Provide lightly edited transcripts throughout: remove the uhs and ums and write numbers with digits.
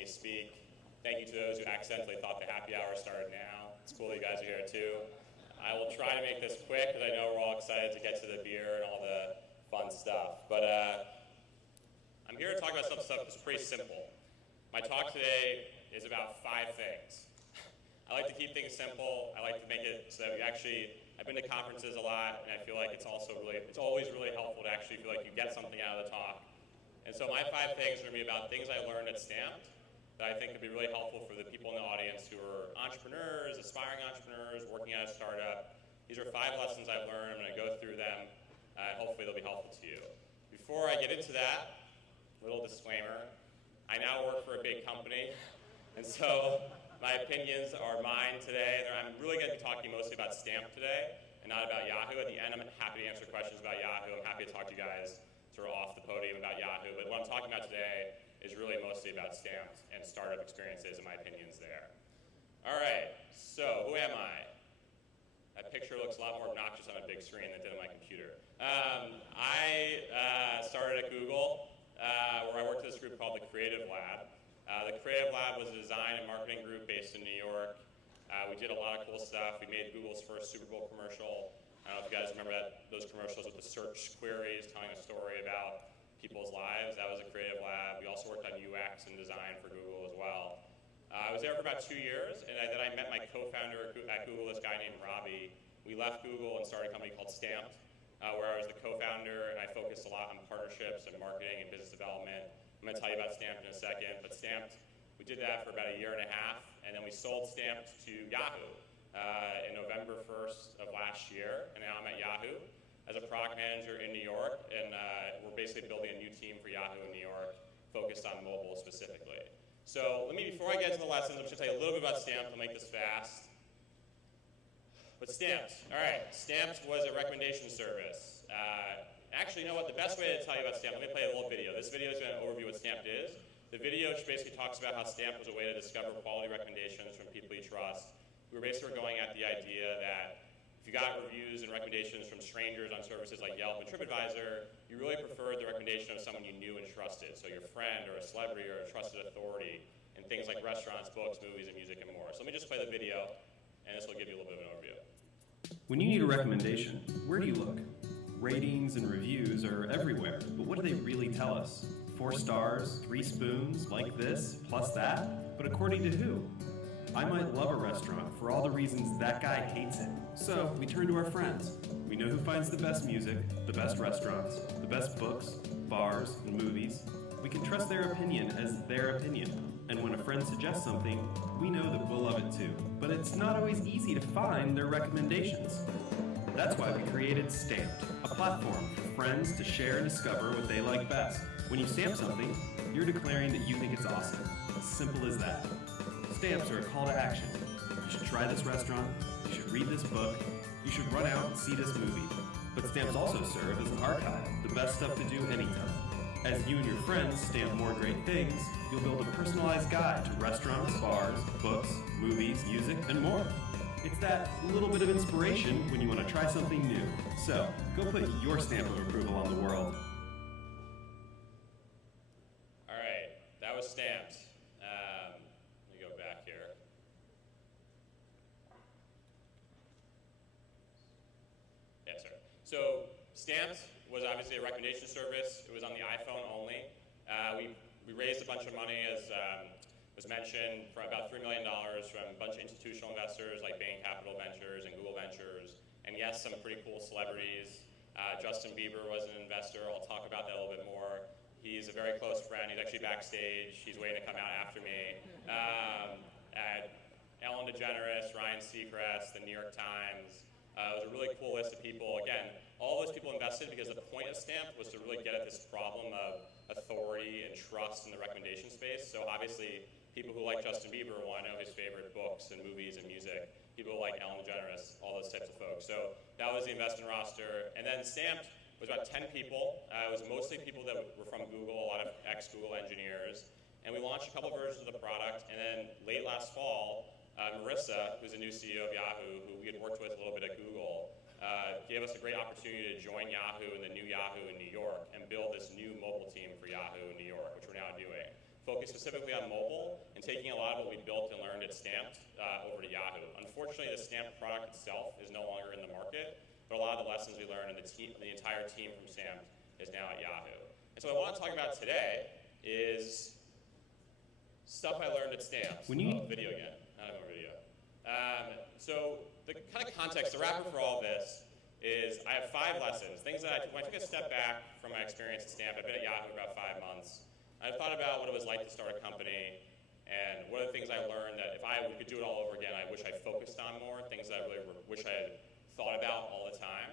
me speak. Thank you to those who accidentally thought the happy hour started now. It's cool that you guys are here too. I will try to make this quick because I know we're all excited to get to the beer and all the fun stuff. But I'm here to talk about some stuff that's pretty simple. My talk today is about 5 things. I like to keep things simple. I like to make it so that I've been to conferences a lot, and I feel like it's always really helpful to actually feel like you get something out of the talk. And so my 5 things are going to be about things I learned at Stamped that I think could be really helpful for the people in the audience who are entrepreneurs, aspiring entrepreneurs, working at a startup. These are 5 lessons I've learned. I'm going to go through them. Hopefully they'll be helpful to you. Before I get into that, little disclaimer, I now work for a big company, and so my opinions are mine today. I'm really going to be talking mostly about Stamped today and not about Yahoo. At the end, I'm happy to answer questions about Yahoo. I'm happy to talk to you guys sort of off the podium about Yahoo. But what I'm talking about today is really mostly about Stamped and startup experiences and my opinions there. All right, so who am I? That picture looks a lot more obnoxious on a big screen than it did on my computer. I started at Google, where I worked at this group called the Creative Lab. The Creative Lab was a design and marketing group based in New York. We did a lot of cool stuff. We made Google's first Super Bowl commercial. I don't know if you guys remember those commercials with the search queries telling a story about people's lives. That was a Creative Lab. We also worked on UX and design for Google as well. I was there for about 2 years, and then I met my co-founder at Google, this guy named Robbie. We left Google and started a company called Stamped, where I was the co-founder, and I focused a lot on partnerships and marketing and business development. I'm going to tell you about Stamped in a second, but Stamped, we did that for about 1.5 years, and then we sold Stamped to Yahoo in November 1st of last year, and now I'm at Yahoo as a product manager in New York, and we're basically building a new team for Yahoo in New York, focused on mobile specifically. So before I get into the lessons, I'm just going to tell you a little bit about Stamped. I'll make this fast. But Stamped, all right, Stamped was a recommendation service. Actually, you know what, the best way to tell you about Stamped, let me play a little video. This video is going to overview what Stamped is. The video basically talks about how Stamped was a way to discover quality recommendations from people you trust. We were basically going at the idea that if you got reviews and recommendations from strangers on services like Yelp and TripAdvisor, you really preferred the recommendation of someone you knew and trusted, so your friend or a celebrity or a trusted authority in things like restaurants, books, movies, and music, and more. So let me just play the video, and this will give you a little bit of an overview. When you need a recommendation, where do you look? Ratings and reviews are everywhere, but what do they really tell us? 4 stars, 3 spoons, like this, plus that? But according to who? I might love a restaurant for all the reasons that guy hates it. So we turn to our friends. We know who finds the best music, the best restaurants, the best books, bars, and movies. We can trust their opinion as their opinion. And when a friend suggests something, we know that we'll love it too. But it's not always easy to find their recommendations. That's why we created Stamped, a platform for friends to share and discover what they like best. When you stamp something, you're declaring that you think it's awesome. As simple as that. Stamps are a call to action. You should try this restaurant, you should read this book, you should run out and see this movie. But stamps also serve as an archive, the best stuff to do anytime. As you and your friends stamp more great things, you'll build a personalized guide to restaurants, bars, books, movies, music, and more. It's that little bit of inspiration when you want to try something new. So, go put your stamp of approval on the world. All right, that was Stamped. Let me go back here. Yes, sir. So Stamped was obviously a recommendation service. It was on the iPhone only. We raised a bunch of money, as was mentioned, for about $3 million from a bunch of institutional investors like Bain Capital Ventures and Google Ventures, and yes, some pretty cool celebrities. Justin Bieber was an investor. I'll talk about that a little bit more. He's a very close friend. He's actually backstage. He's waiting to come out after me. Ellen DeGeneres, Ryan Seacrest, the New York Times. It was a really cool list of people. Again, all those people invested because the point of Stamped was to really get at this problem of authority and trust in the recommendation space. So obviously, people who like Justin Bieber want to know his favorite books and movies and music. People who like Ellen DeGeneres, all those types of folks. So that was the investment roster. And then Stamped was about 10 people. It was mostly people that were from Google, a lot of ex-Google engineers. And we launched a couple versions of the product. And then late last fall, Marissa, who's the new CEO of Yahoo, who we had worked with a little bit at Google, gave us a great opportunity to join Yahoo and the new Yahoo in New York and build this new mobile team for Yahoo in New York, which we're now doing. Focused specifically on mobile, and taking a lot of what we built and learned at Stamped over to Yahoo. Unfortunately, the Stamped product itself is no longer in the market, but a lot of the lessons we learned and the entire team from Stamped is now at Yahoo. And so what I want to talk about today is stuff I learned at Stamped. Video again. I don't know video. So the kind of context, the wrapper for all this is I have 5 lessons, things that when I took a step back from my experience at Stamped. I've been at Yahoo about 5 months. I thought about what it was like to start a company and what are the things I learned that if I could do it all over again, I wish I focused on more, things that I really wish I had thought about all the time.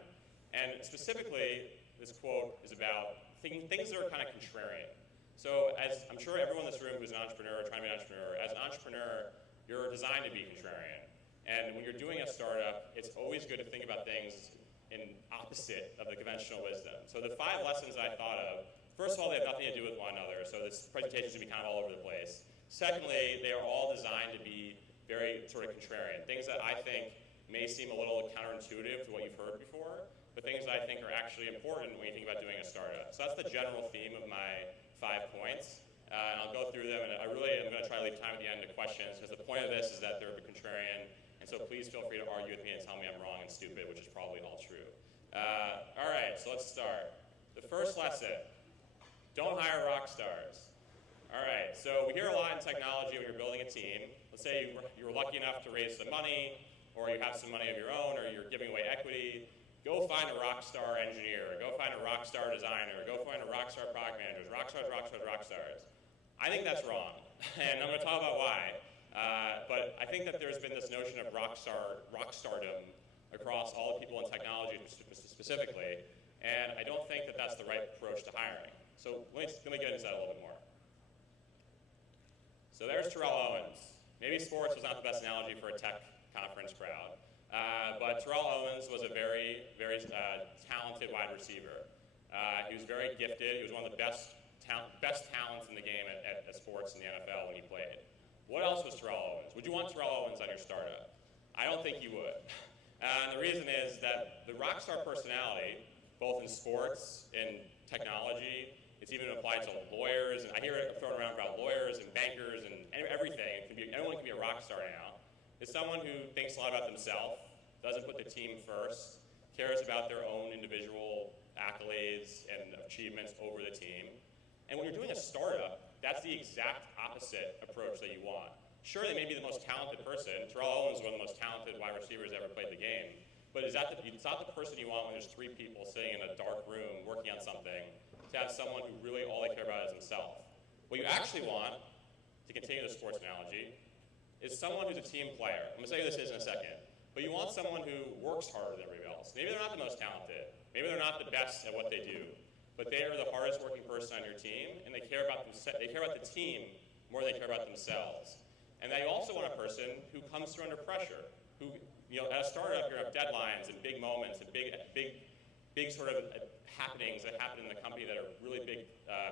And specifically, this quote is about things that are kind of contrarian. So as I'm sure everyone in this room who's an entrepreneur or trying to be an entrepreneur, as an entrepreneur, you're designed to be contrarian. And when you're doing a startup, it's always good to think about things in opposite of the conventional wisdom. So the 5 lessons I thought of, first of all, they have nothing to do with one another, so this presentation should be kind of all over the place. Secondly, they are all designed to be very sort of contrarian, things that I think may seem a little counterintuitive to what you've heard before, but things that I think are actually important when you think about doing a startup. So that's the general theme of my 5 points. And I'll go through them, and I really am going to try to leave time at the end to questions, because the point of this is that they're contrarian, and so please feel free to argue with me and tell me I'm wrong and stupid, which is probably all true. All right, so let's start. The first lesson, don't hire rock stars. All right, so we hear a lot in technology when you're building a team. Let's say you were lucky enough to raise some money, or you have some money of your own, or you're giving away equity. Go find a rock star engineer, go find a rock star designer, go find a rock star product manager, rock stars, rock stars, rock stars. I think that's wrong, and I'm going to talk about why. But I think that there's been this notion of rock stardom across all the people in technology specifically, and I don't think that that's the right approach to hiring. So let me get into that a little bit more. So there's Terrell Owens. Maybe sports was not the best analogy for a tech conference crowd, but Terrell Owens was a very, very talented wide receiver. He was very gifted. He was one of the best talents in the game at sports in the NFL when he played. What else was Terrell Owens? Would you want Terrell Owens on your startup? I don't think you would. And the reason is that the rock star personality, both in sports and technology, it's even applied to lawyers, and I hear it thrown around about lawyers and bankers and everything. Anyone can be a rock star now. Is someone who thinks a lot about themselves, doesn't put the team first, cares about their own individual accolades and achievements over the team. And when you're doing a startup, that's the exact opposite approach that you want. Sure, they may be the most talented person. Terrell Owens is one of the most talented wide receivers ever played the game. But it's not the person you want when there's 3 people sitting in a dark room working on something, to have someone who really all they care about is themselves. What you actually want, to continue the sports analogy, is someone who's a team player. I'm going to say who this is in a second. But you want someone who works harder than everybody else. Maybe they're not the most talented. Maybe they're not the best at what they do. But they are the hardest working person on your team, and they care about the team more than they care about themselves. And then you also want a person who comes through under pressure, who, at a startup, you have deadlines and big moments and big sort of happenings that happen in the company that are really big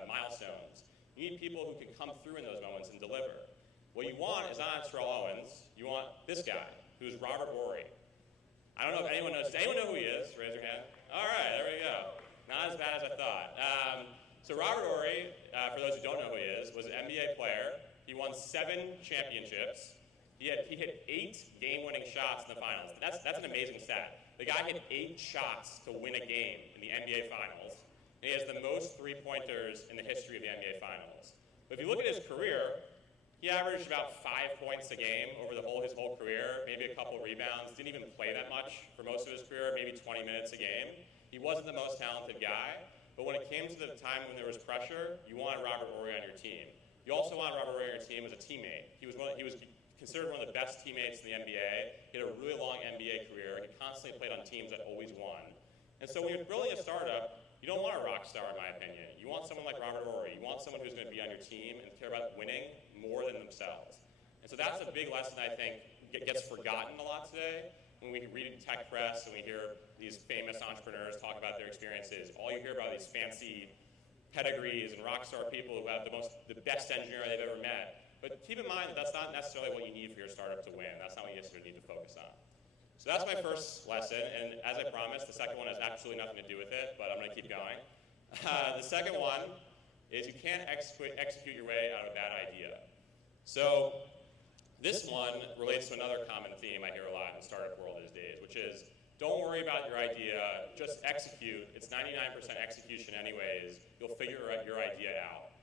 milestones. You need people who can come through in those moments and deliver. What you want is not Terrell Owens. You want this guy, who's Robert Horry. I don't know if anyone knows. Does anyone know who he is? Raise your hand. All right, there we go. Not as bad as I thought. So Robert Horry, for those who don't know who he is, was an NBA player. He won 7 championships. He hit 8 game-winning shots in the finals. That's an amazing stat. The guy hit 8 shots to win a game in the NBA finals. And he has the most 3-pointers in the history of the NBA finals. But if you look at his career, he averaged about 5 points a game over his whole career, maybe a couple rebounds. Didn't even play that much for most of his career, maybe 20 minutes a game. He wasn't the most talented guy, but when it came to the time when there was pressure, you wanted Robert Horry on your team. You also wanted Robert Horry on your team as a teammate. He was considered one of the best teammates in the NBA. He had a really long NBA career. He constantly played on teams that always won. And so when you're building a startup, you don't want a rock star, in my opinion. You want someone like Robert Horry. You want someone who's going to be on your team and care about winning more than themselves. And so that's a big lesson I think gets forgotten a lot today. When we read in tech press and we hear these famous entrepreneurs talk about their experiences, all you hear about are these fancy pedigrees and rock star people who have the best engineer they've ever met. But keep in mind that that's not necessarily what you need for your startup to win. That's not what you necessarily need to focus on. So that's my first lesson, and as I promised, the second one has absolutely nothing to do with it, but I'm going to keep going. The second one is you can't execute your way out of a bad idea. So this one relates to another common theme I hear a lot in the startup world these days, which is don't worry about your idea, just execute. It's 99% execution anyways. You'll figure your idea out.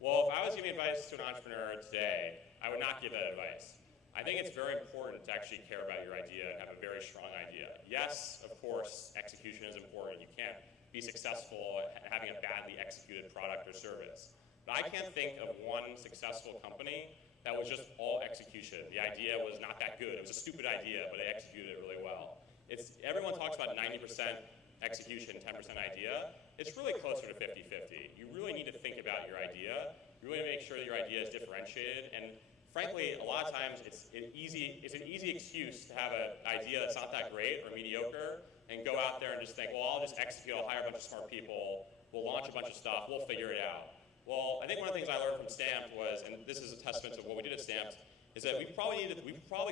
Well, if I was giving advice to an entrepreneur today, I would not give that advice. I think it's very important to actually care about your idea and have a very strong idea. Yes, of course, execution is important. You can't be successful at having a badly executed product or service. But I can't think of one successful company that was just all execution. The idea was not that good. It was a stupid idea, but they executed it really well. Everyone talks about 90% execution, 10% idea. It's really closer to 50-50. You really need to think about your idea. You really make sure that your idea is differentiated. And frankly, a lot of times it's an easy excuse to have an idea that's not that great or mediocre and go out there and just think, well, I'll just execute, I'll hire a bunch of smart people, we'll launch a bunch of stuff, we'll figure it out. Well, I think one of the things I learned from Stamped was, and this is a testament to what we did at Stamped, is that we probably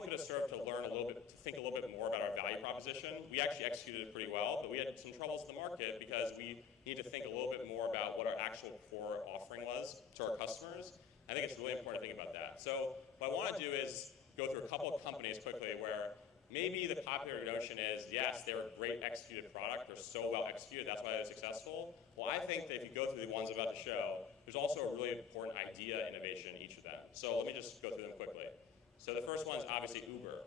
could have served to learn a little bit, to think a little bit more about our value proposition. We actually executed it pretty well, but we had some troubles in the market because we needed to think a little bit more about what our actual core offering was to our customers. I think it's really important to think about that. So what I want to do is go through a couple of companies quickly where maybe the popular notion is, yes, they're a great executed product, they're so well executed, that's why they're successful. Well, I think that if you go through the ones I'm about to show, there's also a really important idea innovation in each of them. So let me just go through them quickly. So the first one is obviously Uber.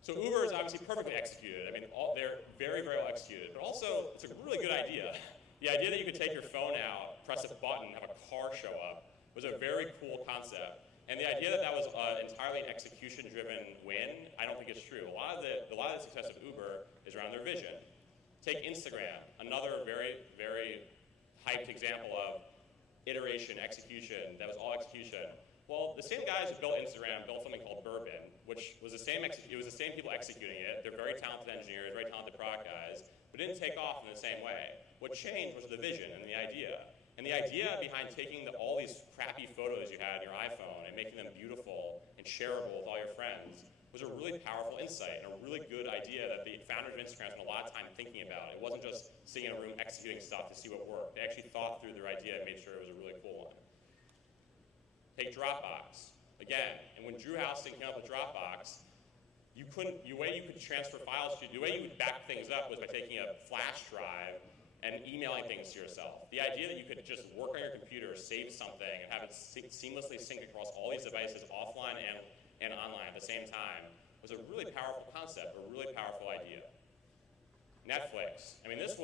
So Uber is obviously perfectly executed. I mean, they're very, very well executed, but also it's a really good idea. The idea that you could take your phone out, press a button, have a car show up was a very cool concept. And the idea that that was entirely an execution-driven win, I don't think is true. A lot of the success of Uber is around their vision. Take Instagram, another very, very hyped example of iteration, execution, that was all execution. Well, the same guys who built Instagram built something called Bourbon, which was the same people executing it. They're very talented engineers, very talented product guys, but didn't take off in the same way. What changed was the vision and the idea. And the idea behind taking all these crappy photos you had on your iPhone and making them beautiful and shareable with all your friends was a really powerful insight and a really good idea that the founders of Instagram spent a lot of time thinking about. It wasn't just sitting in a room executing stuff to see what worked. They actually thought through their idea and made sure it was a really cool one. Take Dropbox. Again, and when Drew Houston came up with Dropbox, the way you could transfer files to, the way you would back things up was by taking a flash drive and emailing things to yourself. The idea that you could just work on your computer, save something, and have it seamlessly sync across all these devices offline and online at the same time was a really powerful concept, a really powerful idea. Netflix. I mean, this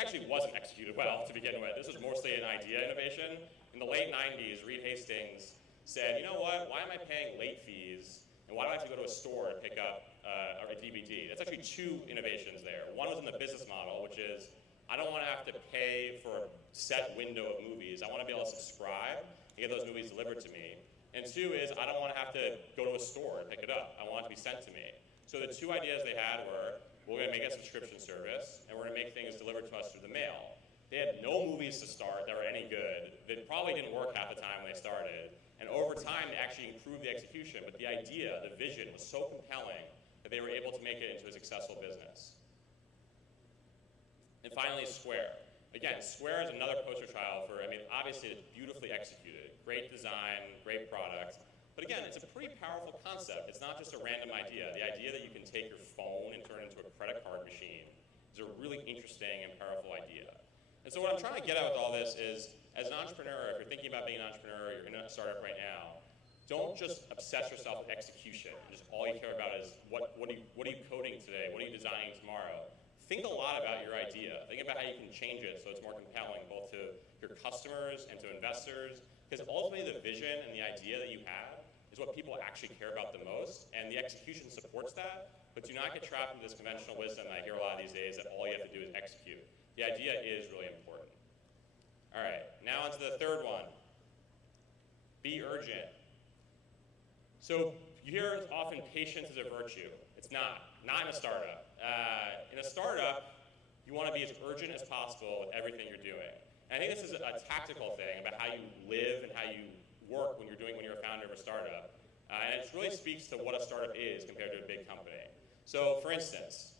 actually wasn't executed well to begin with. This was mostly an idea innovation. In the late 90s, Reed Hastings said, you know what, why am I paying late fees? And why do I have to go to a store to pick up a DVD? That's actually two innovations there. One was in the business model, which is, I don't want to have to pay for a set window of movies. I want to be able to subscribe and get those movies delivered to me. And two is, I don't want to have to go to a store and pick it up. I want it to be sent to me. So the two ideas they had were, we're going to make a subscription service, and we're going to make things delivered to us through the mail. They had no movies to start that were any good. They probably didn't work half the time when they started. And over time, they actually improved the execution. But the idea, the vision, was so compelling that they were able to make it into a successful business. And finally, Square. Again, Square is another poster child for, obviously it's beautifully executed. Great design, great product. But again, it's a pretty powerful concept. It's not just a random idea. The idea that you can take your phone and turn it into a credit card machine is a really interesting and powerful idea. And so what I'm trying to get at with all this is, as an entrepreneur, if you're thinking about being an entrepreneur, you're in a startup right now, don't just obsess yourself with execution. Just all you care about is what are you coding today? What are you designing tomorrow? Think a lot about your idea. Think about how you can change it so it's more compelling both to your customers and to investors. Because ultimately the vision and the idea that you have is what people actually care about the most, and the execution supports that. But do not get trapped in this conventional wisdom that I hear a lot of these days that all you have to do is execute. The idea is really important. All right, now onto the third one. Be urgent. So you hear often patience is a virtue. It's not in a startup. In a startup, you want to be as urgent as possible with everything you're doing. And I think this is a tactical thing about how you live and how you work when you're a founder of a startup. And it really speaks to what a startup is compared to a big company. So for instance,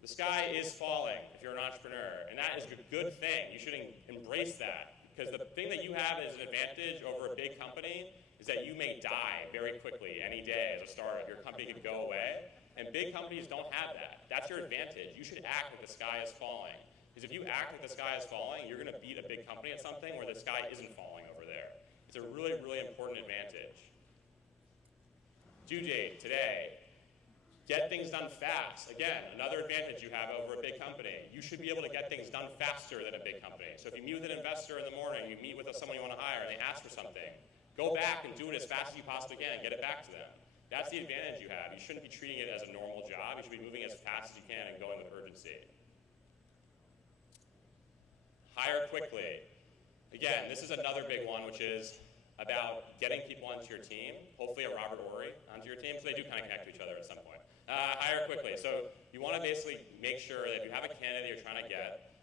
the sky is falling if you're an entrepreneur, and that is a good thing. You should embrace that, because the thing that you have as an advantage over a big company is that you may die very quickly any day as a startup. Your company could go away, and big companies don't have that. That's your advantage. You should act like the sky is falling. Because if you act like the sky is falling, you're going to beat a big company at something where the sky isn't falling over there. It's a really, really important advantage. Due date, today. Get things done fast. Again, another advantage you have over a big company. You should be able to get things done faster than a big company. So if you meet with an investor in the morning, you meet with someone you want to hire, and they ask for something, go back and do it as fast as you possibly can and get it back to them. That's the advantage you have. You shouldn't be treating it as a normal job. You should be moving as fast as you can and going with urgency. Hire quickly. Again, this is another big one, which is about getting people onto your team, hopefully a Robert Ory onto your team, so they do kind of connect to each other at some point. Hire quickly. So you want to basically make sure that if you have a candidate you're trying to get,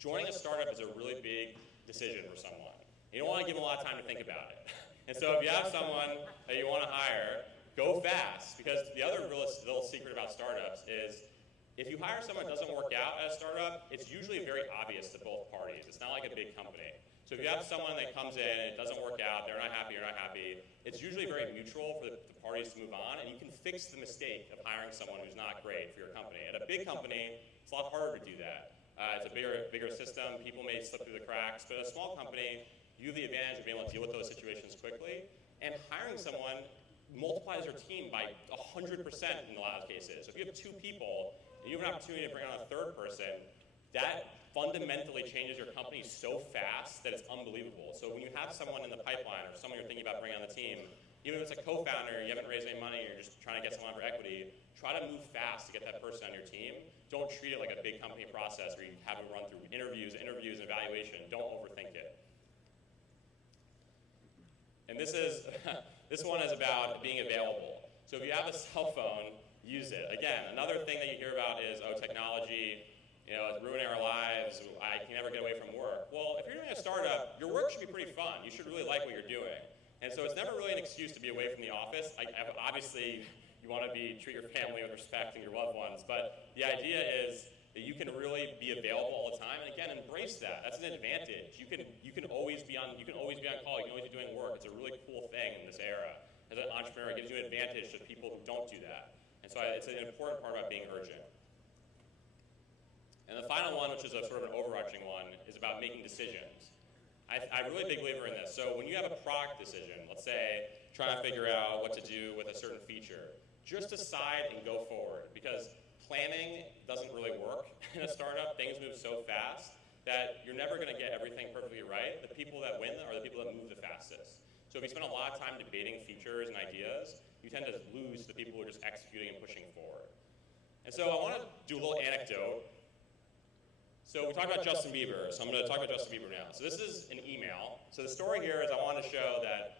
joining a startup is a really big decision for someone. You don't want to give them a lot of time to think about it. And so if you have someone that you want to hire, go fast, because the other little secret about startups is if you hire someone that doesn't work out at a startup, it's usually very obvious to both parties. It's not like a big company. So if you have someone that comes in and it doesn't work out, they're not happy, you're not happy, it's usually very mutual for the parties to move on, and you can fix the mistake of hiring someone who's not great for your company. At a big company, it's a lot harder to do that. It's a bigger system, people may slip through the cracks, but at a small company, you have the advantage of being able to deal with those situations quickly, and hiring someone multiplies your team by 100% in a lot of cases. So if you have 2 people, and you have an opportunity to bring on a 3rd person, that fundamentally changes your company so fast that it's unbelievable. So when you have someone in the pipeline or someone you're thinking about bringing on the team, even if it's a co-founder, you haven't raised any money, you're just trying to get someone for equity, try to move fast to get that person on your team. Don't treat it like a big company process where you have them run through interviews, and evaluation. Don't overthink it. And this one is about being available. So if you have a cell phone, use it. Again, another thing that you hear about is, oh, technology, it's ruining our lives, I can never get away from work. Well, if you're doing a startup, your work should be pretty fun. You should really like what you're doing. And so it's never really an excuse to be away from the office. Obviously, you want to treat your family with respect and your loved ones, but the idea is that you can really be available all the time, and again, embrace that. That's an advantage. You can always be on call, you can always be doing work. It's a really cool thing in this era. As an entrepreneur, it gives you an advantage to people who don't do that. And so it's an important part about being urgent. And the final one, which is a sort of an overarching one, is about making decisions. I'm a really big believer in this. So when you have a product decision, let's say trying to figure out what to do with a certain feature, just decide and go forward, because planning doesn't really work in a startup. Things move so fast that you're never going to get everything perfectly right. The people that win are the people that move the fastest. So if you spend a lot of time debating features and ideas, you tend to lose the people who are just executing and pushing forward. And so I want to do a little anecdote. So we talked about Justin Bieber, so I'm going to talk about Justin Bieber now. So this is an email. So the story here is I want to show that,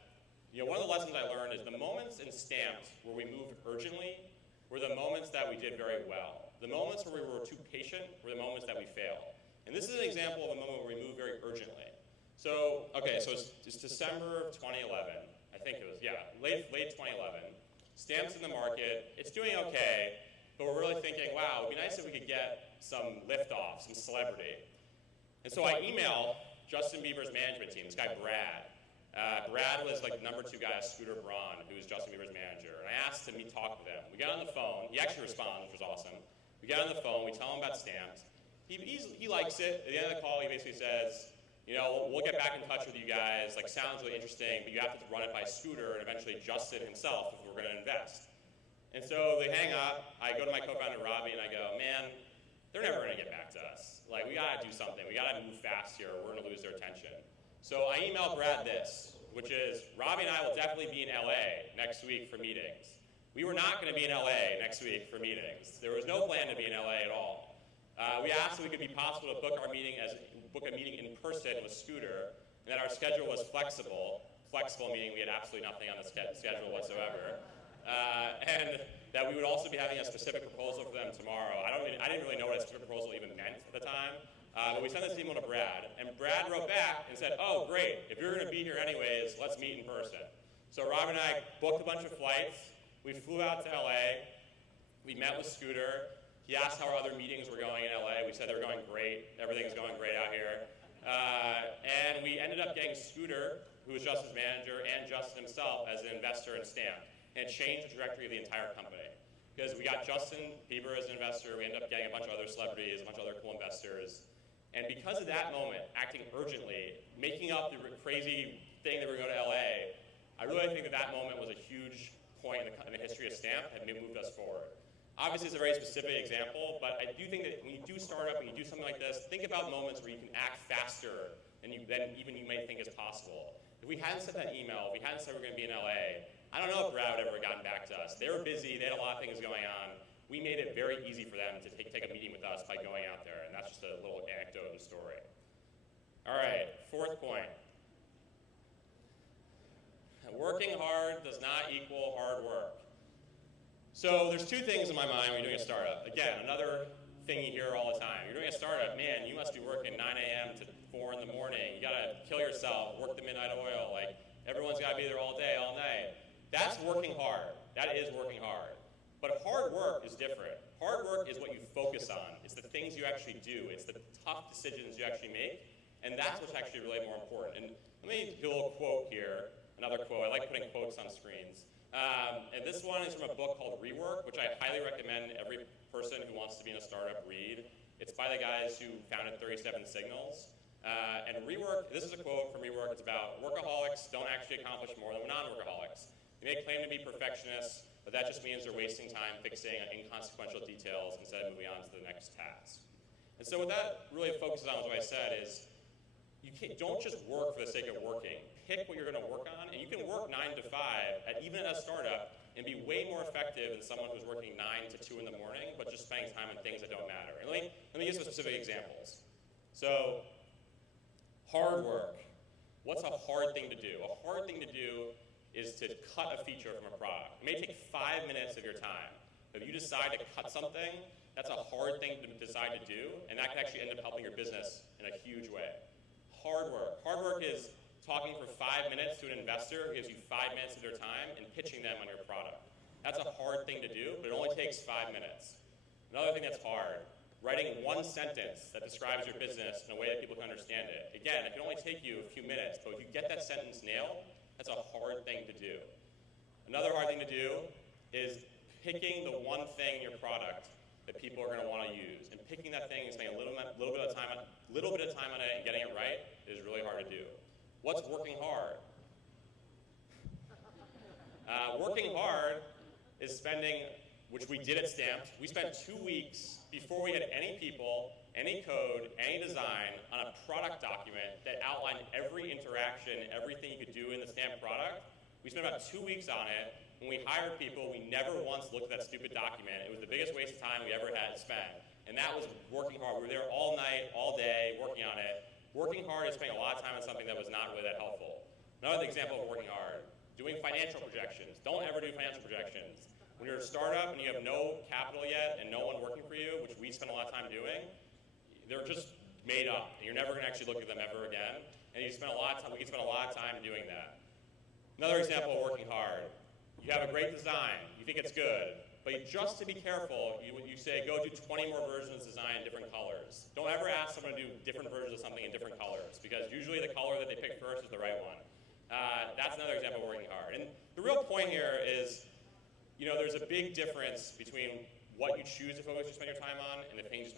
one of the lessons I learned is the moments in Stamped where we moved urgently were the moments that we did very well. The moments where we were too patient were the moments that we failed. And this is an example of a moment where we moved very urgently. So, so it's December of 2011. I think it was, late 2011. Stamped's in the market. It's doing okay, but we're really thinking, wow, it'd be nice if we could get some liftoff, some celebrity. And so I email Justin Bieber's management team, this guy Brad. Brad was like the number 2 guy, Scooter Braun, who was Justin Bieber's manager. And I asked him to talk with him. We got on the phone. He actually responded, which was awesome. We got on the phone. We tell him about Stamped. He likes it. At the end of the call, he basically says, we'll get back in touch with you guys. Like, sounds really interesting, but you have to run it by Scooter and eventually Justin himself if we're going to invest. And so they hang up. I go to my co-founder, Robbie, and I go, man, they're never going to get back to us. Like, we got to do something. We got to move fast here, or we're going to lose their attention. So I emailed Brad this, which is, Robbie and I will definitely be in LA next week for meetings. We were not going to be in LA next week for meetings. There was no plan to be in LA at all. We asked if it could be possible to book a meeting in person with Scooter, and that our schedule was flexible. Flexible meaning we had absolutely nothing on the schedule whatsoever. And that we would also be having a specific proposal for them tomorrow. I didn't really know what a specific proposal even meant at the time, but we sent this email to Brad, and Brad wrote back and said, oh, great, if you're going to be here anyways, let's meet in person. So Rob and I booked a bunch of flights. We flew out to LA. We met with Scooter. He asked how our other meetings were going in LA. We said they were going great. Everything's going great out here. And we ended up getting Scooter, who was Justin's manager, and Justin himself as an investor in Stamp. And it changed the trajectory of the entire company. Because we got Justin Bieber as an investor, we ended up getting a bunch of other celebrities, a bunch of other cool investors. And because of that moment, acting urgently, making up the crazy thing that we were going to LA, I really think that that moment was a huge point in the history of Stamp and moved us forward. Obviously, it's a very specific example, but I do think that when you do startup, when you do something like this, think about moments where you can act faster than even you may think is possible. If we hadn't sent that email, if we hadn't said we're going to be in LA, I don't know if Brad would ever gotten back to us. They were busy, they had a lot of things going on. We made it very easy for them to take a meeting with us by going out there, and that's just a little anecdote and story. All right, fourth point. Working hard does not equal hard work. So there's two things in my mind when you're doing a startup. Again, another thing you hear all the time. You're doing a startup, man, you must be working 9 a.m. to 4 in the morning. You gotta kill yourself, work the midnight oil. Like, everyone's gotta be there all day, all night. That's working hard. That is working hard. But hard work is different. Hard work is what you focus on. It's the things you actually do. It's the tough decisions you actually make. And that's what's actually really more important. And let me do a little quote here. Another quote. I like putting quotes on screens. And this one is from a book called Rework, which I highly recommend every person who wants to be in a startup read. It's by the guys who founded 37 Signals. And Rework, this is a quote from Rework. It's about workaholics don't actually accomplish more than non-workaholics. They may claim to be perfectionists, but that just means they're wasting time fixing inconsequential details instead of moving on to the next task. And so what that really focuses on, what I said, is don't just work for the sake of working. Pick what you're going to work on, and you can work 9 to 5, even at a startup, and be way more effective than someone who's working 9 to 2 in the morning, but just spending time on things that don't matter. And let me give some specific examples. So, hard work. What's a hard thing to do? A hard thing to do is to cut a feature from a product. It may take 5 minutes of your time. If you decide to cut something, that's a hard thing to decide to do, and that could actually end up helping your business in a huge way. Hard work. Hard work is talking for 5 minutes to an investor who gives you 5 minutes of their time and pitching them on your product. That's a hard thing to do, but it only takes 5 minutes. Another thing that's hard, writing one sentence that describes your business in a way that people can understand it. Again, it can only take you a few minutes, but if you get that sentence nailed, that's a hard thing to do. Another hard thing to do is picking the one thing in your product that people are going to want to use. And picking that thing and spending a little bit of time on it and getting it right is really hard to do. What's working hard? Working hard is spending, which we did at Stamped, we spent 2 weeks before we had any people, any code, any design on a product document that outlined every interaction, everything you could do in the Stamped product. We spent about 2 weeks on it. When we hired people, we never once looked at that stupid document. It was the biggest waste of time we ever had to spend. And that was working hard. We were there all night, all day, working on it. Working hard is spending a lot of time on something that was not really that helpful. Another example of working hard, doing financial projections. Don't ever do financial projections. When you're a startup and you have no capital yet and no one working for you, which we spend a lot of time doing, they're just made up. And you're never going to actually look at them ever again. And we can spend a lot of time doing that. Another example of working hard. You have a great design, you think it's good, but just to be careful, you say go do 20 more versions of design in different colors. Don't ever ask someone to do different versions of something in different colors, because usually the color that they pick first is the right one. That's another example of working hard. And the real point here is, there's a big difference between what you choose to focus to spend your time on and the things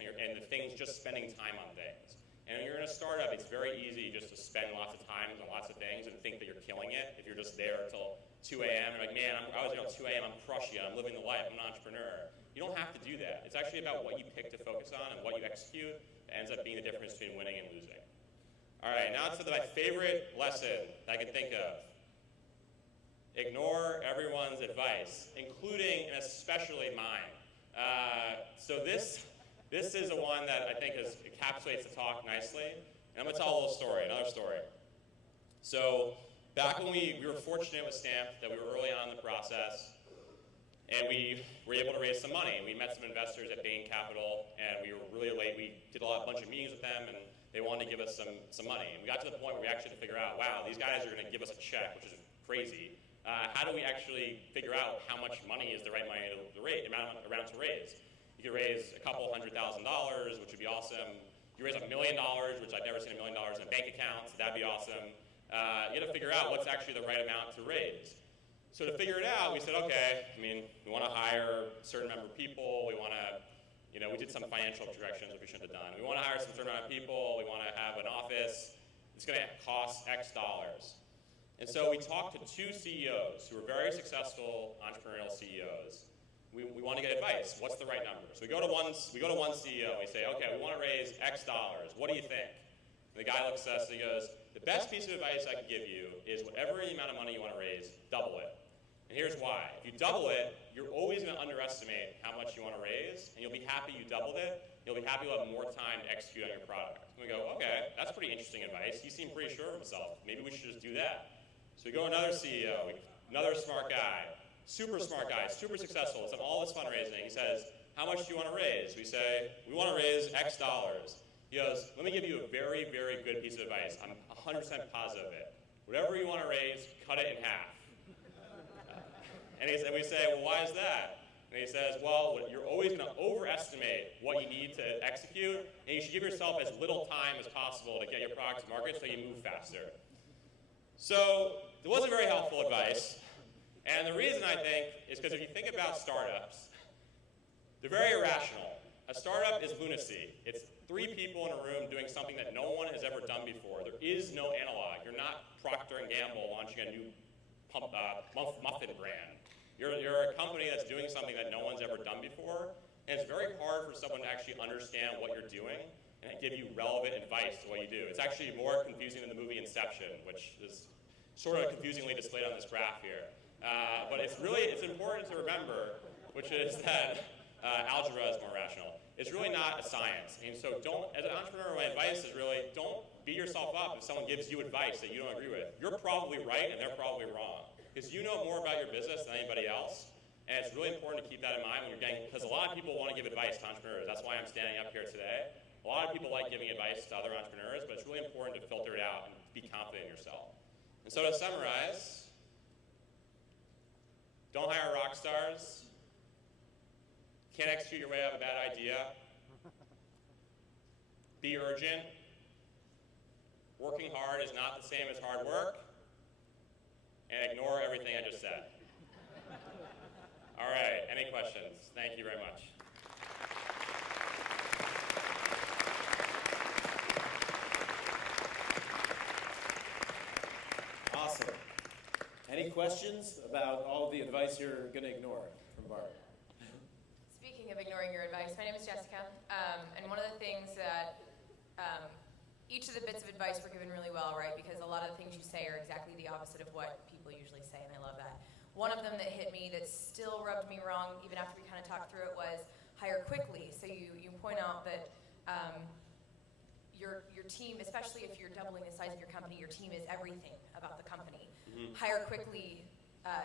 just spending time on things. And when you're in a startup, it's very easy just to spend lots of time on lots of things and think that you're killing it if you're just there until 2 a.m. You're like, man, I was there until 2 a.m., I'm crushing it, I'm living the life, I'm an entrepreneur. You don't have to do that. It's actually about what you pick to focus on and what you execute that ends up being the difference between winning and losing. All right, now to my favorite lesson that I can think of. Ignore everyone's advice, including and especially mine. So this is the one that I think encapsulates the talk nicely. And I'm going to tell another story. So back when we were fortunate with Stamp that we were early on in the process, and we were able to raise some money. We met some investors at Bain Capital, and we were really late. We did a bunch of meetings with them, and they wanted to give us some money. And we got to the point where we actually had to figure out, wow, these guys are going to give us a check, which is crazy. How do we actually figure out how much money is the right money to raise, around to raise? You could raise a couple $100,000, which would be awesome. You raise $1 million, which I've never seen $1 million in a bank account, so that'd be awesome. you got to figure out what's actually the right amount to raise. So to figure it out, we said, okay, I mean, we want to hire a certain number of people. We want to, we did some financial projections, which we shouldn't have done. We want to hire some certain amount of people. We want to have an office. It's going to cost X dollars. And so we talked to 2 CEOs who were very successful entrepreneurial CEOs. We want to get advice. What's the right number? So we go to one CEO and we say, okay, we want to raise X dollars. What do you think? And the guy looks at us and he goes, the best piece of advice I can give you is whatever amount of money you want to raise, double it. And here's why. If you double it, you're always going to underestimate how much you want to raise, and you'll be happy you doubled it. You'll be happy you'll have more time to execute on your product. And we go, okay, that's pretty interesting advice. You seem pretty sure of himself. Maybe we should just do that. So we go to another CEO, another smart guy, super successful. It's all this fundraising. He says, how much do you want to raise? We say, we want to raise X dollars. He goes, let me give you a very, very good piece of advice. I'm 100% positive of it. Whatever you want to raise, cut it in half. And we say, well, why is that? And he says, well, you're always going to overestimate what you need to execute, and you should give yourself as little time as possible to get your product to market so you move faster. So it wasn't very helpful advice. And the reason, I think, is because if you think about startups, they're very irrational. A startup is lunacy. It's 3 people in a room doing something that no one has ever done before. There is no analog. You're not Procter & Gamble launching a new muffin brand. You're a company that's doing something that no one's ever done before, and it's very hard for someone to actually understand what you're doing and give you relevant advice to what you do. It's actually more confusing than the movie Inception, which is sort of confusingly displayed on this graph here. But it's important to remember, which is that algebra is more rational. It's really not a science. And so as an entrepreneur, my advice is really don't beat yourself up if someone gives you advice that you don't agree with. You're probably right and they're probably wrong. Because you know more about your business than anybody else. And it's really important to keep that in mind when you're because a lot of people want to give advice to entrepreneurs. That's why I'm standing up here today. A lot of people like giving advice to other entrepreneurs, but it's really important to filter it out and be confident in yourself. And so to summarize, don't hire rock stars. Can't execute your way out of a bad idea. Be urgent. Working hard is not the same as hard work. And ignore everything I just said. All right, any questions? Thank you very much. Awesome. Any questions about all the advice you're going to ignore from Bart? Speaking of ignoring your advice, my name is Jessica, and one of the things that each of the bits of advice were given really well, right? Because a lot of the things you say are exactly the opposite of what people usually say, and I love that. One of them that hit me that still rubbed me wrong, even after we kind of talked through it, was hire quickly. So you point out that your team, especially if you're doubling the size of your company, your team is everything about the company. Mm-hmm. Hire quickly,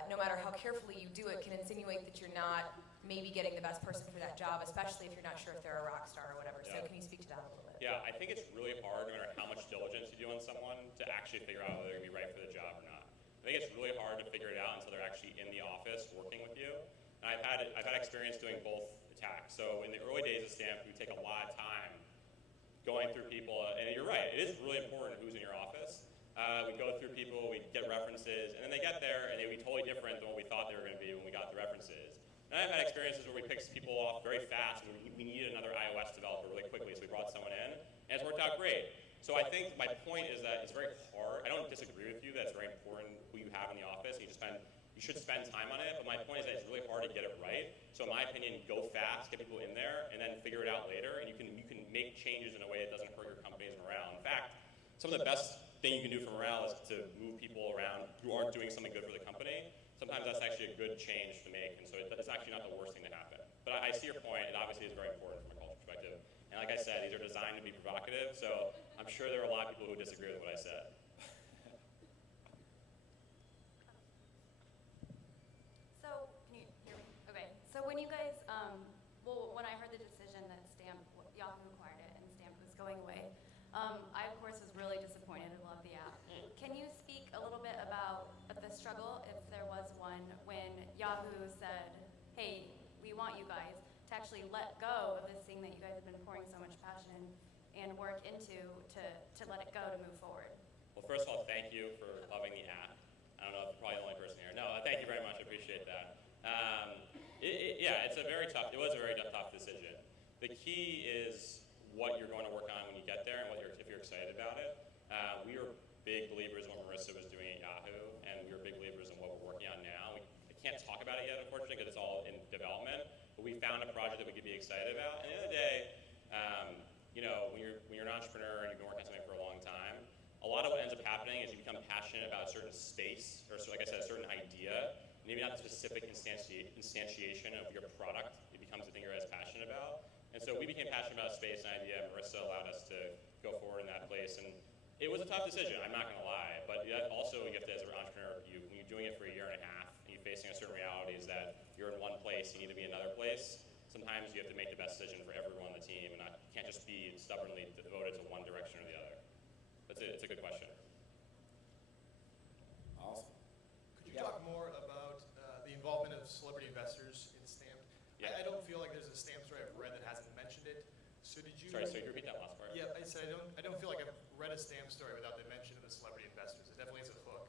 no matter how carefully you do it, can insinuate that you're not maybe getting the best person for that job, especially if you're not sure if they're a rock star or whatever. Yeah. So can you speak to that a little bit? Yeah, I think it's really hard, no matter how much diligence you do on someone, to actually figure out whether they're going to be right for the job or not. I think it's really hard to figure it out until they're actually in the office working with you. And I've had experience doing both attacks. So in the early days of Stamp, we take a lot of time going through people, and you're right, it is really important who's in your office. We go through people, we get references, and then they get there, and they'd be totally different than what we thought they were going to be when we got the references. And I've had experiences where we picked people off very fast, and we needed another iOS developer really quickly, so we brought someone in, and it's worked out great. So I think my point is that it's very hard. I don't disagree with you that it's very important who you have in the office. You should spend time on it, but my point is that it's really hard to get it right. So in my opinion, go fast, get people in there, and then figure it out later, and you can make changes in a way that doesn't hurt your company's morale. In fact, some of the best thing you can do for morale is to move people around who aren't doing something good for the company. Sometimes that's actually a good change to make, and so it's actually not the worst thing to happen. But I see your point. It obviously is very important from a cultural perspective. And like I said, these are designed to be provocative, so I'm sure there are a lot of people who disagree with what I said. So, can you hear me? Okay. So when you guys, when I heard the decision that Yahoo acquired it and Stamp was going away, I of course was really disappointed and loved the app. Can you speak a little bit about the struggle, if there was one, when Yahoo said, hey, we want you guys to actually let go of this thing that you guys have been pouring so much passion and work into to let it go to move forward? Well, first of all, thank you for loving the app. I don't know if you're probably the only person here. No, thank you very much. I appreciate that. Yeah, it was a very tough decision. The key is what you're going to work on when you get there and if you're excited about it. We were big believers in what Marissa was doing at Yahoo, and we were big believers in what we're working on now. I can't talk about it yet, unfortunately, because it's all in development. But we found a project that we could be excited about. And at the end of the day, when you're an entrepreneur and you've been working on something for a long time, a lot of what ends up happening is you become passionate about a certain space, or like I said, a certain idea, maybe not the specific instantiation of your product. It becomes the thing you're as passionate about. And so we became passionate about a space and idea. Marissa allowed us to go forward in that place. And it was a tough decision, I'm not going to lie. But also, you have to, as an entrepreneur, when you're doing it for a year and a half, and you're facing a certain reality is that you're in one place, you need to be in another place. Sometimes you have to make the best decision for everyone on the team, and you can't just be stubbornly devoted to one direction or the other. That's it. It's a good question. Awesome. Could you talk more about the involvement of celebrity investors in Stamped? Yeah. I don't feel like there's a Stamped story I've read that hasn't mentioned it. So did you? Sorry, so you repeat that last part? Yeah, I said I don't feel like I've read a Stamped story without the mention of the celebrity investors. It definitely is a hook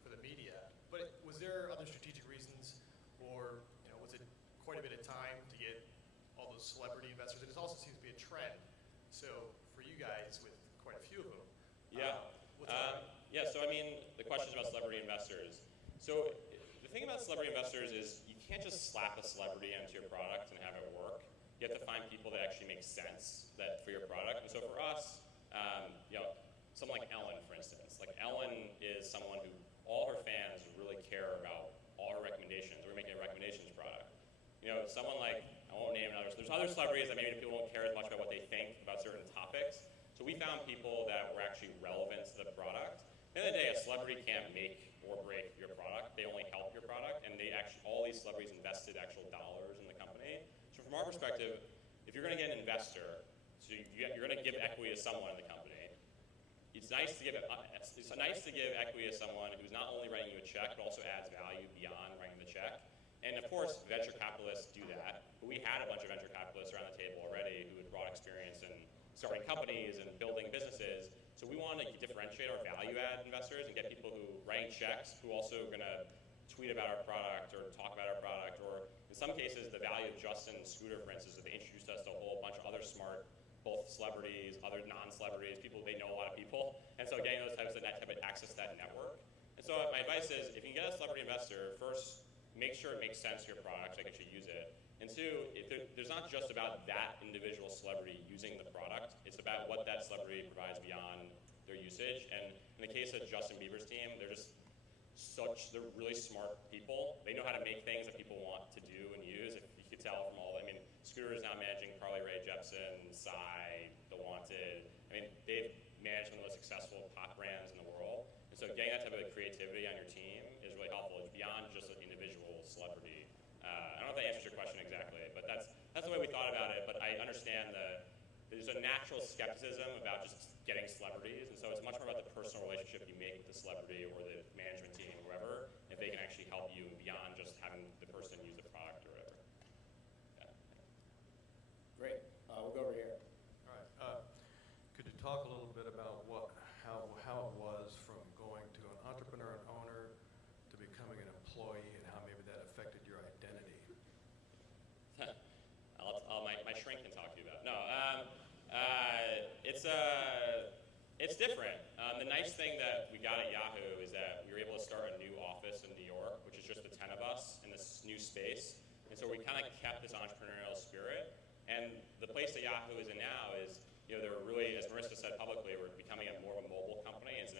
for the media. But was there other strategic reasons, or was it quite a bit of time to get all those celebrity investors? And it also seems to be a trend. So for you guys, with quite a few of them. Yeah. Yeah, so I mean, the question is about celebrity investors. So the thing about celebrity investors is you can't just slap a celebrity into your product and have it work. You have to find people that actually make sense for your product. And so for us, someone like Ellen, for instance. Like Ellen is someone who all her fans really care about all her recommendations. We're making a recommendations product. Someone like, I won't name others. There's other celebrities that maybe people don't care as much about what they think about certain topics. So we found people that were actually relevant to the product. At the end of the day, a celebrity can't make or break your product. They only help your product, and all these celebrities invested actual dollars in the company. So from our perspective, if you're going to get an investor, so you're going to give equity to someone in the company, it's nice to give equity to someone who's not only writing you a check, but also adds value beyond writing the check. And of course, venture capitalists do that. But we had a bunch of venture capitalists around the table already who had brought experience in starting companies and building businesses. So we wanted to differentiate our value-add investors and get people who write checks, who also are going to tweet about our product or talk about our product, or in some cases, the value of Justin and Scooter, for instance, that they introduced us to a whole bunch of other smart, both celebrities, other non-celebrities, people, they know a lot of people. And so getting those types of access to that network. And so my advice is, if you can get a celebrity investor, first, make sure it makes sense to your product, so they can actually use it. And two, there's not just about that individual celebrity using the product, it's about what that celebrity provides beyond their usage. And in the case of Justin Bieber's team, they're really smart people. They know how to make things that people want to do and use. If you could tell from Scooter is now managing Carly Rae Jepsen, Psy, The Wanted. They've managed some of the most successful pop brands in the world. And so getting that type of creativity on your team is really helpful. It's beyond just an individual celebrity. I don't know if that answers your question exactly, but that's the way we thought about it. But I understand there's a natural skepticism about just getting celebrities, and so it's much more about the personal relationship you make with the celebrity or the management team, or whoever, if they can actually help you beyond just having the person use the product or whatever. Yeah. Great. We'll go over here. All right. Could you talk a little bit about how it was from going to an entrepreneur and owner to becoming an employee, and how maybe that affected your identity? My shrink can talk to you about it. No, it's different. The nice thing that we got at Yahoo is that we were able to start a new office in New York, which is just the 10 of us in this new space. And so we kind of kept this entrepreneurial spirit. And the place that Yahoo is in now is, they're really, as Marissa said publicly, we're becoming more of a mobile company. It's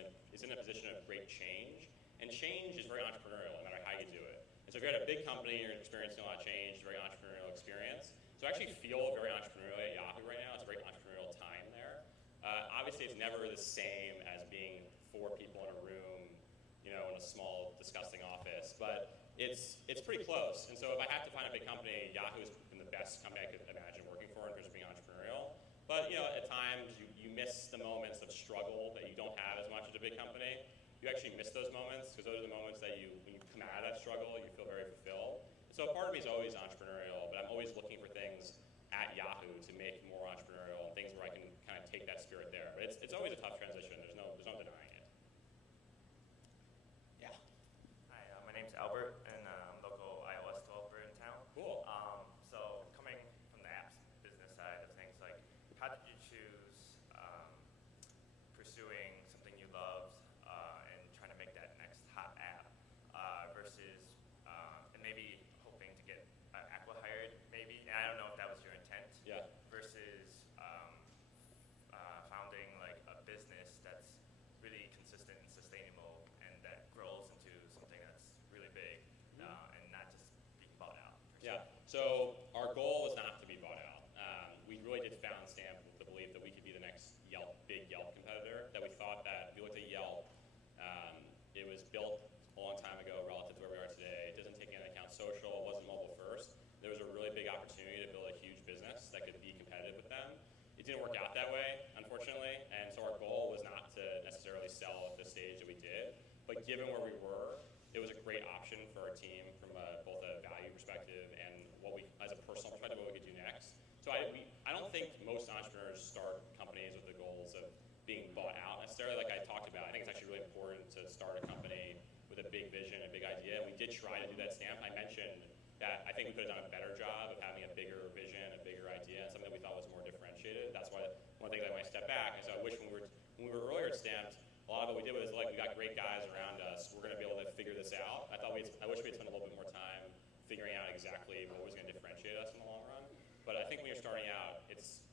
in a position of great change. And change is very entrepreneurial, no matter how you do it. And so if you're at a big company, you're experiencing a lot of change, very entrepreneurial experience. So I actually feel very entrepreneurial at Yahoo right now. It's a very entrepreneurial time there. Obviously, it's never the same as being 4 people in a room, in a small, disgusting office. But it's pretty close. And so if I have to find a big company, Yahoo has been the best company I could imagine working for in terms of being entrepreneurial. But at times you miss the moments of struggle that you don't have as much as a big company. You actually miss those moments, because those are the moments that when you come out of that struggle, you feel very fulfilled. So part of me is always entrepreneurial, but I'm always looking for things at Yahoo to make more entrepreneurial, things where I can kind of take that spirit there. But it's always a tough transition. There's no denying it. So our goal was not to be bought out. We really did found Stamp with the belief that we could be the next Yelp, big Yelp competitor, that we thought that if you looked at Yelp, it was built a long time ago relative to where we are today. It doesn't take into account social, it wasn't mobile first. There was a really big opportunity to build a huge business that could be competitive with them. It didn't work out that way, unfortunately, and so our goal was not to necessarily sell at the stage that we did, but given where we were, it was a great option for our team from both a value perspective and what we, as a personal perspective, what we could do next. So I don't think most entrepreneurs start companies with the goals of being bought out necessarily, like I talked about. I think it's actually really important to start a company with a big vision, a big idea, and we did try to do that Stamp. I mentioned that I think we could have done a better job of having a bigger vision, a bigger idea, and something that we thought was more differentiated. That's why one of the things when I step back is I wish when we were earlier at Stamped, a lot of what we did was like we got great guys around us. We're going to be able to figure this out. I wish we had spent a little bit more time figuring out exactly what was going to differentiate us in the long run. But I think when you're starting out,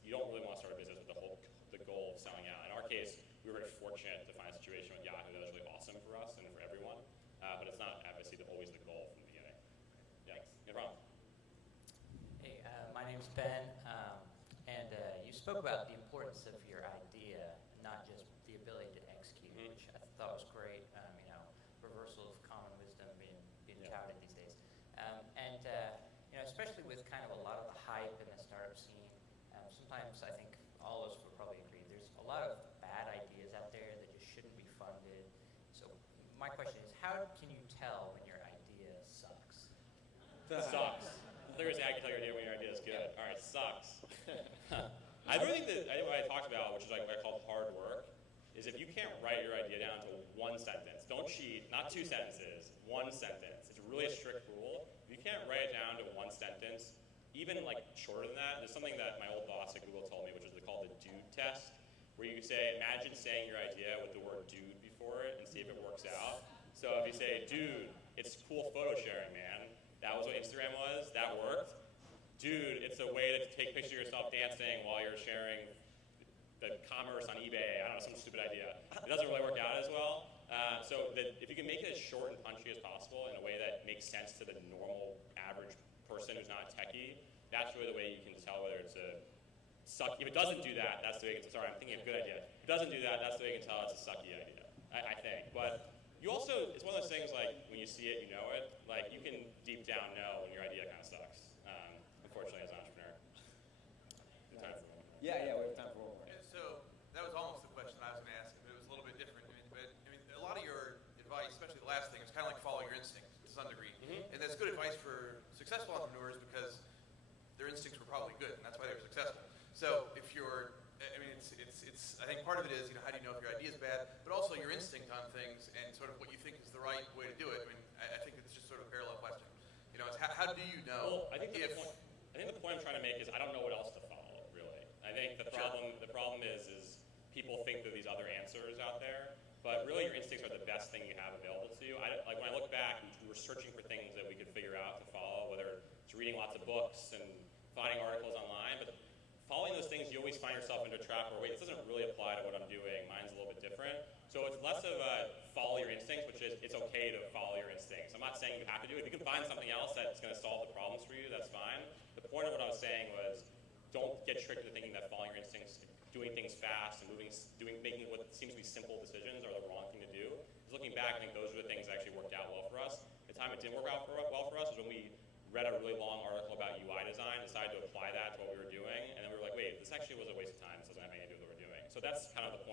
you don't really want to start a business with the goal of selling out. In our case, we were very fortunate to find a situation with Yahoo that was really awesome for us and for everyone. But it's not obviously always the goal from the beginning. Yeah, no problem. Hey, my name's Ben, and you spoke about the importance of your idea, not just the ability to execute, which I thought was great. Reversal of common wisdom being touted these days, and especially with kind of a lot of the hype in the startup scene. Sometimes I think all of us would probably agree there's a lot of bad ideas out there that just shouldn't be funded. So my question is, how can you tell when your idea sucks? Sucks. I think I can tell your idea when your idea is good. All right, sucks. I really think that what I talked about, which is like what I call hard work, is if you can't write your idea down to one sentence, don't cheat, not two sentences, one sentence. It's really a strict rule. If you can't write it down to one sentence, even like shorter than that, there's something that my old boss at Google told me, which is called the dude test, where you say, imagine saying your idea with the word dude before it and see if it works out. So if you say, dude, it's cool photo sharing, man. That was what Instagram was, that worked. Dude, it's a way to take pictures of yourself dancing while you're sharing the commerce on eBay. I don't know, some stupid idea. It doesn't really work out as well. So if you can make it as short and punchy as possible in a way that makes sense to the normal average person who's not a techie, that's really the way you can tell whether it's a suck. If it doesn't do that, that's the way you can, sorry, I'm thinking of a good idea. If it doesn't do that, that's the way you can tell it's a sucky idea, I think. But you also, it's one of those things like when you see it, you know it. Like you can deep down know when your idea kind of sucks, unfortunately as an entrepreneur. Yeah, we have time for one more. Yeah, so that was almost the question I was going to ask, but it was a little bit different. A lot of your advice, especially the last thing, is kind of like follow your instincts to some degree. And that's good advice for successful entrepreneurs because their instincts were probably good, and that's why they were successful. So if you're, it's I think part of it is, how do you know if your idea is bad, but also your instinct on things and sort of what you think is the right way to do it. I think it's just sort of a parallel question. It's how do you know? Well, I think the point I'm trying to make is I don't know what else to follow, really. I think the problem is people think there are these other answers out there, but really your instincts are the best thing you have available to you. Like when I look back, we were searching for things that we could figure out to follow, whether it's reading lots of books and finding articles online, but following those things, you always find yourself into a trap where, wait, this doesn't really apply to what I'm doing. Mine's a little bit different. So it's less of a follow your instincts, which is it's okay to follow your instincts. I'm not saying you have to do it. If you can find something else that's going to solve the problems for you, that's fine. The point of what I was saying was don't get tricked into thinking that following your instincts, doing things fast and making what seems to be simple decisions are the wrong thing to do. Because looking back, I think those are the things that actually worked out well for us. The time it didn't work out well for us was when we read a really long article about UI design, decided to apply that to what we were doing, and then we were like, wait, this actually was a waste of time. This doesn't have anything to do with what we're doing. So that's kind of the point